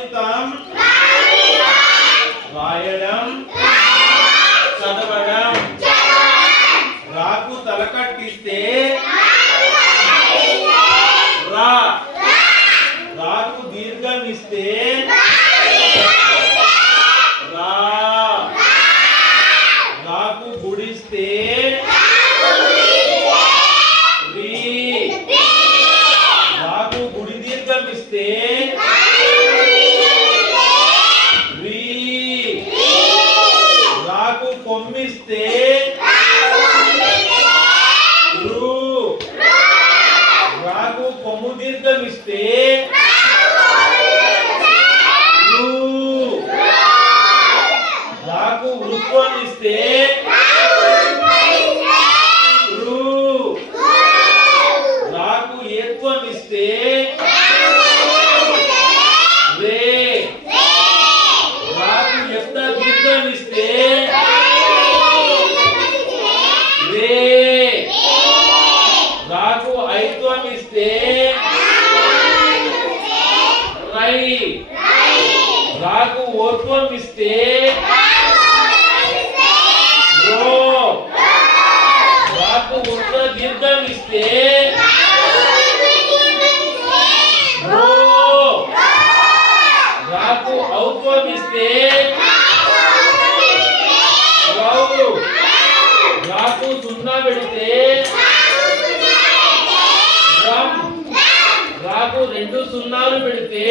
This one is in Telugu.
గణితం రాయడం చదవడం రాకు తలకట్టిస్తే రా రాకు దీర్ఘం ఇస్తే రా రాకు గుడిస్తే రీ రాకు గుడి దీర్ఘం ఇస్తే రీ రాకు కొమ్మిస్తే రు రాకు కొమ్ము దీర్ఘం ఇస్తే రు రాకు వృత్వం ఇస్తే రు రాకు ఏత్వం ఇస్తే రే రాకు ఎత్త దీర్ఘం ఇస్తే రే రాకు ఐత్వం ఇస్తే రై రాకు ఓత్వం ఇస్తే రాకు ఉత్త దీర్ఘం ఇస్తే నాకు రాకు ఔత్వం ఇస్తే రౌ రాకు సున్నా పెడితే రమ్ రాకు రెండు సున్నాలు పెడితే